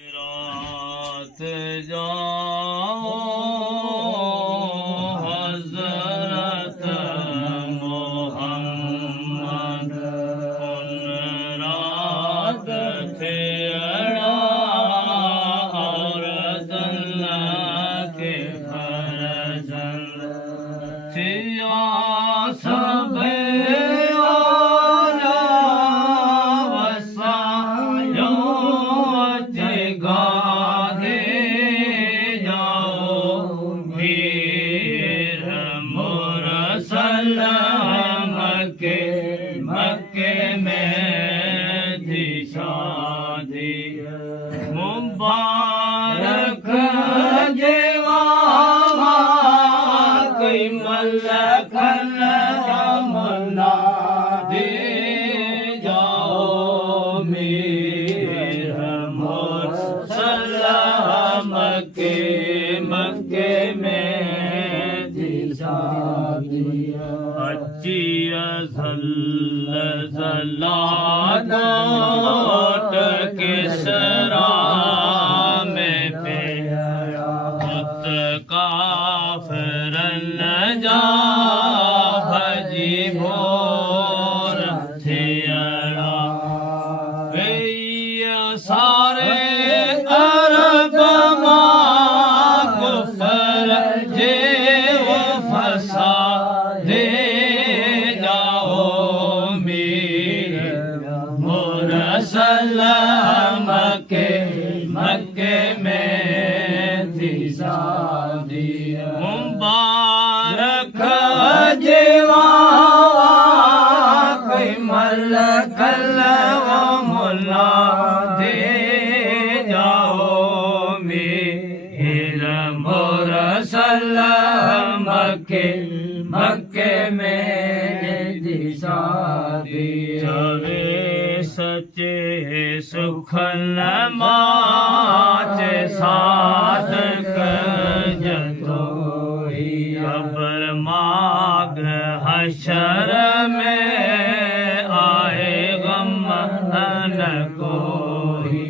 रात जाओ हज़रत मोहम्मद उन रात थे अड़ा और जन्नत के फरजंद थिया सब मक्के में थी शादी मुबारक जेवा कोई मलक मुन्ना दे जाओ मेर मोर सलाम मक्के में थी शादी अच्छी ज़लाट के सरा में पे पुत काफ़िरन जा भजी भोर थे अड़ा सारे अरब मां कुफर जे वो फसा दे मक्के में थी शादी मुबारक जेवा कोई मलक मुल्ला दे जाओ मेरा मोर सलाम मक्के में थी शादी सच्चे सुखन माचे साथ जतो अबर माग हशर में आए गम न कोई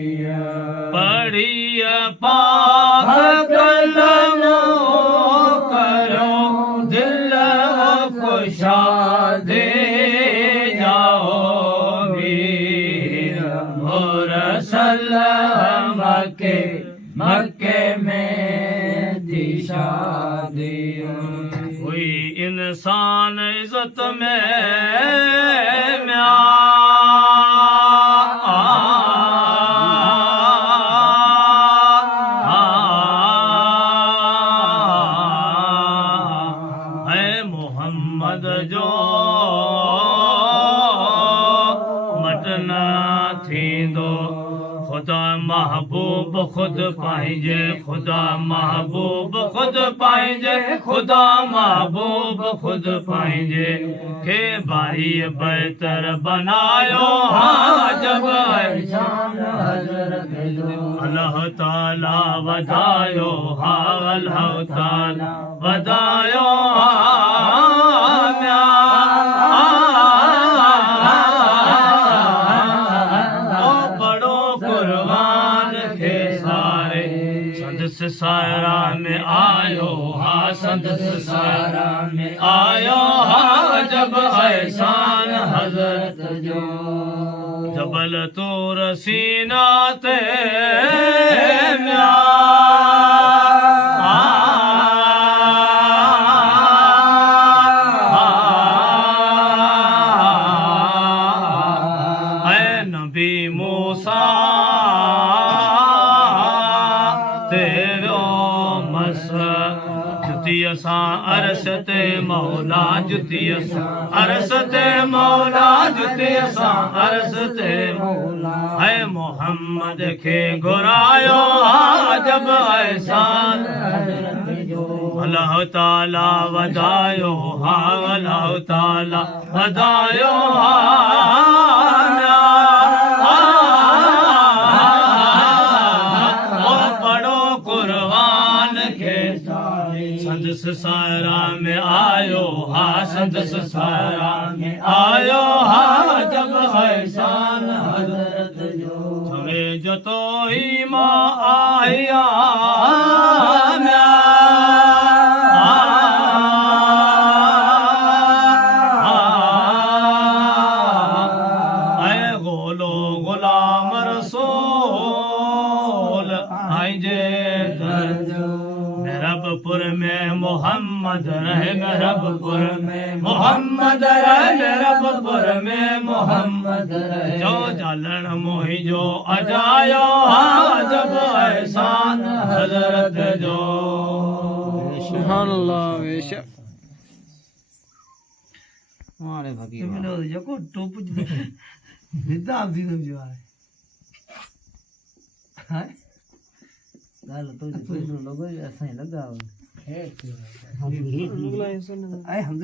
पढ़िय पाक कलमो करो दिल खुशा दे मक्के में थी शादी हुई इंसान इज्जत में है मोहम्मद जो मटना थी दो खुदा महबूब खुद पाइजे खुदा महबूब खुद पाइजे खुदा महबूब खुद पाइजे के भाई बेहतर बनायो हाँ जब अल्लाह ताला वधायो हाँ अल्लाह ताला वधायो सारा में आयो हाँ संदस सारा में आयो हाँ जब एहसान हजरत जो जबल तूर सीना ते नबी मूसा अरसते मौला जुतियसा अरसते मौला जुतियसा अरसते मौला है मोहम्मद के गुरायो जब एहसान अल्लाह ताला वधायो हाँ अल्लाह ताला वधायो संदस सारा में आयो हाँ संदस सारा में आयो हाँ जब एहसान हजरत जो तो ही मां आया गोलो गुलाम रसूल आई जे रबपुर में मोहम्मद रहे रबपुर में मोहम्मद रहे रबपुर में मोहम्मद रहे जो जालन मोही जो अजायो जब एहसान हजरत जो सुभान अल्लाह बेशक मारे भागी मिलो जको टोप निदा आबदी न जो है हाय गाल तो जो लोगो ऐसा ही लगाओ है आए हम